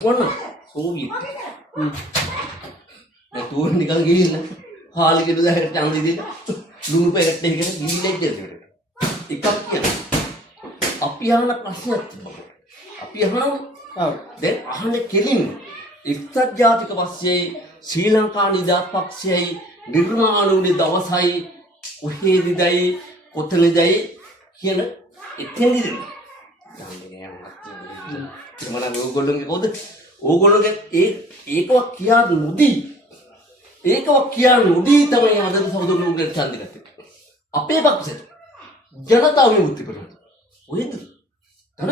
වන්න සෝවියට් නැතුව නිකන් ගිහිල්ලා හාලිකට දැහැට ඡන්දෙ දීලා ලුණු පැකට් එකකට ගිහිල්ලා ඉච්චට එකක් කියනවා අපි අහන ප්‍රශ්නයක් තිබුණා අපි අහනවා දැන් අහන්නේ කෙලින් එක්සත් ජාතික පක්ෂයේ ශ්‍රී ලංකා නිදහස් පක්ෂයයි නිර්මාණ වුණේ දවසයි කොහේදයි කොතනදයි කියන එතෙන්දිද මම ඕගොල්ලෝගේ පොද ඕගොල්ලෝගේ ඒකවක් කියා නොදී තමයි අද සමුදුරුගේ ඡන්දෙ ගත්තේ අපේ පක්ෂෙට ජනතාව විමුක්ති පෙරමුණ ඔයද තර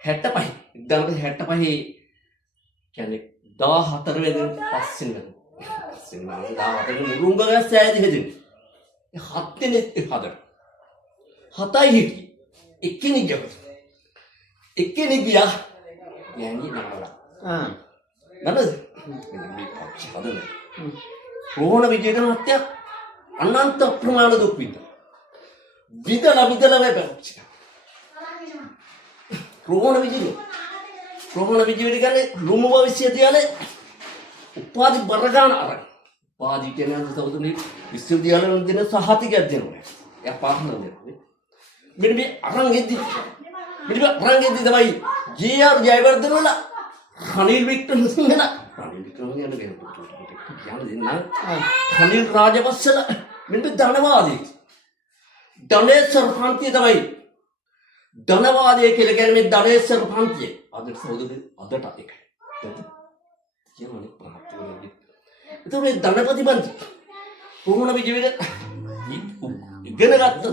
65 1965 කියන්නේ 14 වෙනි පස්සින් පස්සින් 14 මුරුංග ගස්සෑදී හෙදින් හත් දෙනෙක් හදන හතයි හිටි එක්කෙනෙක් ගියා යන්නේ නමලා නේද මේ පක්ෂ හදන රෝහණ විජේකර මහත්තයා අනන්ත ප්‍රමාණ දුක් විඳලා වෙපක්ෂ රෝහණ විජේකර කියන්නේ ලුම්බ විශ්වවිද්‍යාලේ උපාධි බරගාන අරන් උපාධි කියන්නේ සෞතුනි විශ්වවිද්‍යාලවල දෙන සහතිකයක් දෙනවා එයා පාස්න දෙනවා මෙන්න මේ අරන් එද්දි තමයි ජේ.ආර්. ජයවර්ධන වල රනිල් වික්‍රමසිංහල රනිල් රාජපක්ෂල මෙන්න ධනවාදී ධනේශ්වර පන්තිය තමයි ධනවාදී කියලා කියන්නේ මේ ධනේශ්වර පන්තිය අද සෞදුනි අදට එකයි කියන්නේ ප්‍රාප්තිය ඒතකොට ධනපති පන්ති කොහොමද විජේවිද ඉගෙනගත්ත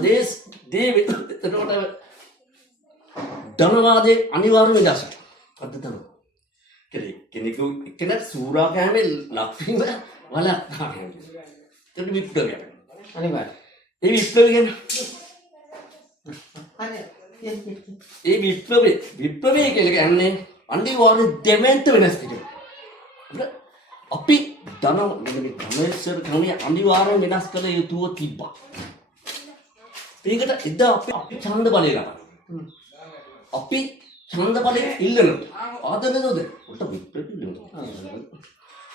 එතකොට ධනවාදයේ අනිවාර්ය විලාසය අද තමයි කෙනෙක් සූරා කෑමේ ලක්වීම වලක්වා කෑමේ ඒක විප්ලවය අනිවාර්ය ඒ විප්ලවය කියන්නේ විප්ලවය කියලා කියන්නේ අනිවාර්ය දෙමෙන්ට වෙනස් කිරීම අපි ධනේශ්වර කණේ අනිවාර්යෙන් වෙනස් කළ යුතුව තිබ්බා ඒකට එදා අපි ඡන්ද බලය ගන්නවා අපි ඡන්ද බලය ඉල්ලනවා ආදරේද උට විප්ලවය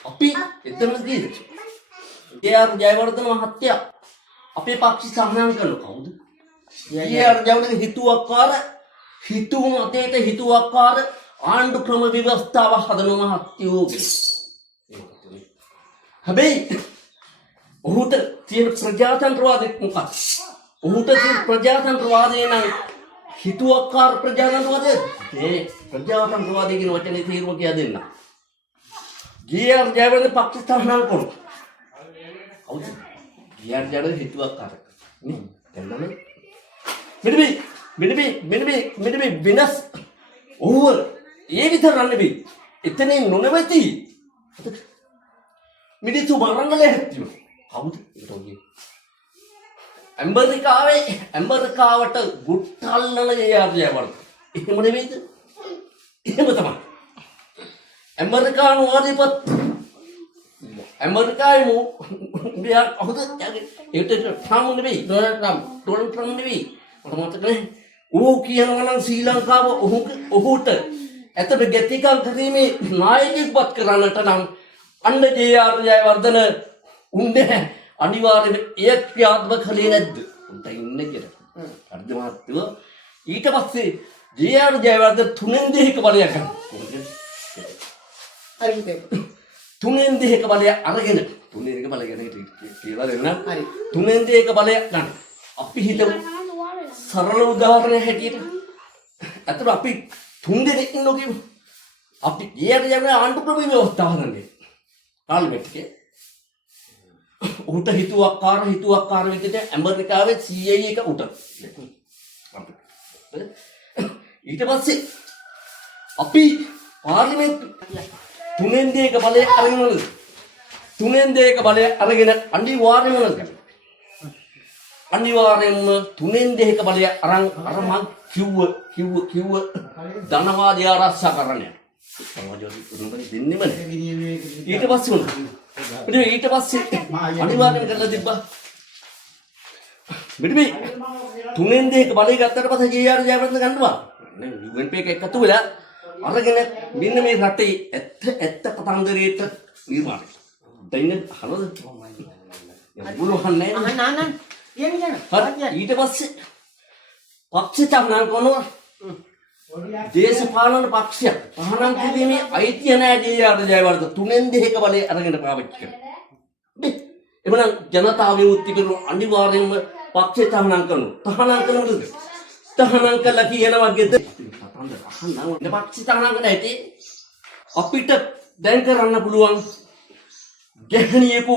අපි එතනදී ජේ.ආර්. ජයවර්ධන මහත්තයා අපේ පක්ෂ සම්මාන කරනවා කවුද ජේ.ආර්. ජයවර්ධන හිතුවක්කාර ආණ්ඩු ක්‍රම ව්‍යවස්ථාව හදන මහත්තයෝ හැබැයි ඔහුට තියෙන ප්‍රජාතන්ත්‍රවාදයක් මොකක්ද ඔහුට තියෙන ප්‍රජාතන්ත්‍රවාදය නම් හිතුවක්කාර ප්‍රජාතන්ත්‍රවාදය ඒ ප්‍රජාතන්ත්‍රවාදය කියන වචනේ තේරුම කියා දෙන්න ජේ.ආර්. ජයවර්ධන පක්ෂ ස්ථාපනා කරනවා කවුද ජේ.ආර්. ජයවර්ධන හිතුවක්කාර නේ දැන් මෙන්න මේ වෙනස් ඔහුව ඒ විතර නෙවෙයි එතනින් නොනවති මිනිස්සු මරංගලේ හැටියෝ කවුද ඇමරිකාවට ගුට්ටල්ලන ජේ.ආර්. ජයවර්ධන එහෙම නෙවෙයිද එහෙම තමයි ඇමරිකානු ආධිපත් ඇමරිකාවේ මෙයා කවුද ඒකට ට්‍රම්ප් නෙවෙයි ඩොනල්ඩ් ට්‍රම්ප් නෙවෙයි මට මතකනේ ඌ කියනවා නම් ශ්‍රී ලංකාව ඔහුට ඇතට ගැතිකම් කිරීමේ නායකයෙක්පත් කරන්නට නම් අන්න ජේ.ආර්. ජයවර්ධන උන්නේ අනිවාර්යයෙන්ම ඒ ක්‍රියාත්මක කළේ නැද්ද උන්ට ඉන්නේ කියලා අර්ධ මහත්තුව ඊට පස්සේ ජේ.ආර්. ජයවර්ධන තුනෙන් දෙකක බලයක් ගන්නවා හරිද තුනෙන් දෙකක බලය අරගෙන තුනෙන් දෙක බලය ගැන කියලා දෙන්න හරි තුනෙන් දෙකක බලය ගන්න අපි හිතමු සරල උදාහරණයක් හැටියට අතට අපි තුන් දෙනෙක් ඉන්නෝ කියමු අපි ජේ.ආර්. ජයවර්ධන ආණ්ඩු ක්‍රම ව්‍යවස්ථාව හදන්නේ පාර්ලිමේන්තු එකේ උට හිතුවක්කාර විදිහට ඇමරිකාවේ CIA එක උට ඊට පස්සේ අපි පාර්ලිමේන්තු තුනෙන් දෙක බලය අරගෙන අනිවාර්යෙන්ම තුනෙන් දෙක බලය අරන් අර මං කිව්ව ධනවාදී ආරක්ෂා කරන්න දෙන්නෙම ඊට පස්සේ අනිවාර්යෙන් කරලා තිබ්බා මෙන්න මේ තුනෙන් දෙක බලය ගත්තට පස්සේ ජේ.ආර්. ජයවර්ධන ගන්නවා නේ UNP එක එකතු වෙලා අරගෙන මෙන්න මේ රටේ ඇත්ත කතන්දරයට නිර්මාණය. දැන් හරවද? බුලුහන්නේ අහන්න ඊට පස්සේ පක්ෂ තහනම් කරනවා. දේශපාලන පක්ෂයක් තහනම් කිරීමේ අයිතිය නැහැ ජේ.ආර්. ජයවර්ධන 3න් 2ක බලය අරගෙන පාවිච්චි කරනවා. එමනම් ජනතා විමුක්ති පෙරමුණ අනිවාර්යයෙන්ම පක්ෂ තහනම් කරනවා. තහනම් කරනවද? තහනම් කළා කියනවා ගෙද. කතන්දර අහන්න පක්ෂ තහනම් කරලා ඇටි අපිට දැන් කරන්න පුළුවන් ගැහණියෙකු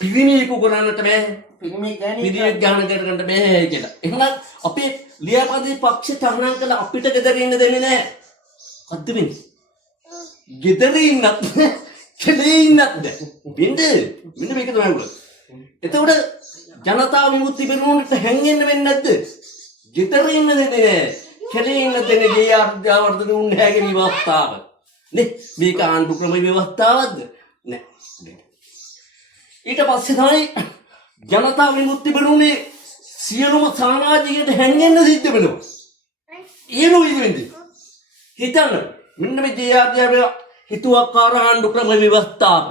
පිරිමියෙකු කරන්නට බෑ. පිරිමියෙක් ගහන කරගන්න බෑ කියලා. එහෙනම් අපේ ලියාපදිංචි පක්ෂ තහනම් කළා අපිට ගෙදර ඉන්න දෙන්නේ නැහැ. මොකද්ද වෙන්නේ? ගෙදර ඉන්නත් කෙලේ ඉන්නත් බෑ. මෙන්න මේක තමයි උගල. එතකොට ජනතා විමුක්ති පෙරමුණට හැංගෙන්න වෙන්නේ නැද්ද? ගෙදර ඉන්න දෙන්නේ නැහැ. කෙලේ ඉන්න දෙන්නේ ජේ.ආර්. ජයවර්ධන උන්හැගේ විවස්ථාව. නේ මේක ආණ්ඩු ක්‍රම ව්‍යවස්ථාවක්ද? නෑ. ඊට පස්සේ තමයි ජනතා විමුක්ති පෙරමුණේ සියලුම සමාජිකයට හැංගෙන්න සිද්ධ වෙනවා. ඒ නොවේද වෙන්නේ? හිතන්න මෙන්න මේ ජේ.ආර්. හිතුවක්කාර ආණ්ඩු ක්‍රම ව්‍යවස්ථාව.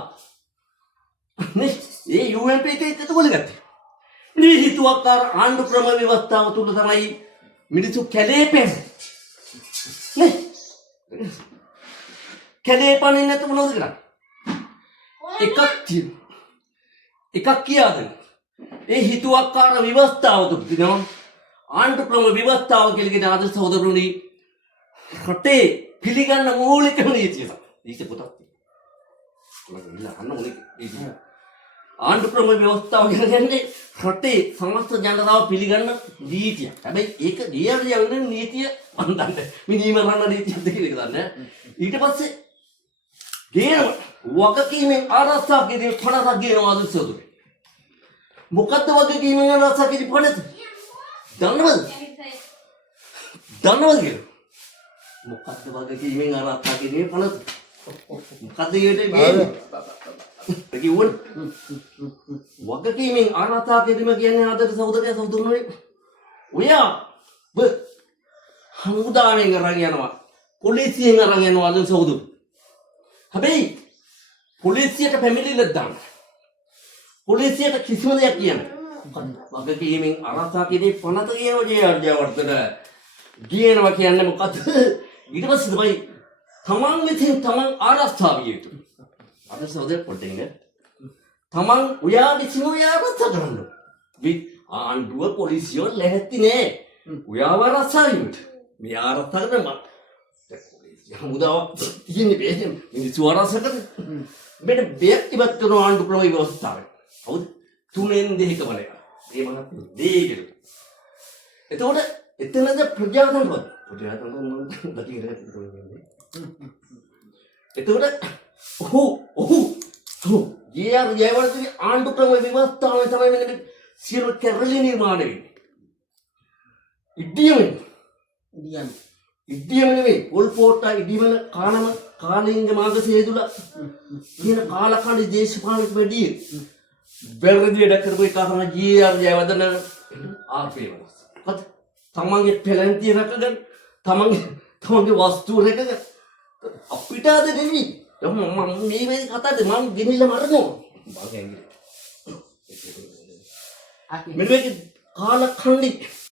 නේ ඒ UNP එකේ එකතු කරගත්තේ. මේ හිතුවක්කාර ආණ්ඩු ක්‍රම ව්‍යවස්ථාව තුල තමයි මිනිස්සු කැලේ පැන්නේ. නේ කැලේ පනින්න නැතුව මොනවද කරන්නේ? එකක් කියාද? ඒ හිතුවක්කාර ව්‍යවස්ථාව තුල තියෙනවා ආණ්ඩු ක්‍රම ව්‍යවස්ථාව කියලා කියන ආදර්ශ සහෝදරවරුනි රටේ පිළිගන්න මූලික නීතිය. ඒක පොතක් තියෙනවා. ආණ්ඩු ක්‍රම ව්‍යවස්ථාව කියන්නේ රටේ සමස්ත ජනතාව පිළිගන්න නීතිය. හැබැයි ඒක ජේ.ආර්. නීතිය මන් දන්නේ. මිනිමරණ නීතියද කියලා දන්නේ. ඊට පස්සේ ගේන වගකීමෙන් ආරක්ෂා කිරීම පනතක් ගේනවා ආදර්ශ සහෝදරවරු. මොකද්ද වගකීමෙන් ආරක්ෂා කිරීම පනත? දන්නවද? කියලා. මොකද්ද වගකීමෙන් ආරක්ෂා කිරීම පනත? මොකද්ද කියන්නේ? කිව්වොත් වගකීමෙන් ආරක්ෂා කිරීම කියන්නේ ආදර්ශ සහෝදරයෝ ඔයා හමුදාවෙන් අරන් යනවා. පොලිසියෙන් අරන් යනවා ආදර්ශ සහෝදරයෝ. හැබැයි පොලිසියට පැමිණිල්ලක් දාන්න. පොලිසියට කිසිම දෙයක් කියන්නේ. වගකීමෙන් ආරක්ෂා කිරීම පනත කියනවා ජේ.ආර්. ජයවර්ධන. කියනවා කියන්නේ මොකද්ද? ඊට පස්සේ තමයි තමන් විසින් තමන් ආරක්ෂා විය යුතුයි. අද සෝදේ පොඩ්ඩින් තමන් ඔයා විසින් ඔයා ආරක්ෂා කරන්න. ආණ්ඩුව පොලිසිය ලැහැත්ති නෑ. ඔයාව ආරක්ෂා වෙන්න. මේ ආරක්ෂා කරන පොලිසිය හමුදාවක් තියෙන්නේ බෑනේ. මිනිස්සු ආරක්ෂා කරන. මෙන්න බෙයක් ඉවත් කරන ආණ්ඩු ක්‍රම ව්‍යවස්ථාව. හවුද? 3න් 2ක බලය. ඒ මනත් දෙයකට. එතකොට එතනද ප්‍රජාතන්ත්‍රය. ප්‍රජාතන්ත්‍රය දකින්න පුළුවන්. එතකොට ඔහු ජේ.ආර්. ජයවර්ධනගේ ආණ්ඩු ක්‍රම ව්‍යවස්ථාවේ තමයි මෙන්න සියලු කැරලි නිර්මාණය වෙන්නේ. ඉඩියම නෙවෙයි පොල් පෝට්ටා ඉඩිවල කාලිංග මාගසේදුල කියන කාලකන්ණි දේශපාලනික වැඩි වැරදි වැඩ කරපු එක තමයි ජේ.ආර්. ජයවර්ධන ආර්පේ වල. මොකද තමන්ගේ පැලැන්තිය රැකගෙන තමන්ගේ වස්තුව රැකගෙන අපිට අද නෙමෙයි. මම මේ වෙයි කතාවද මම ගෙනිල්ල මරනවා. මෙන්න මේක කාලකන්ණි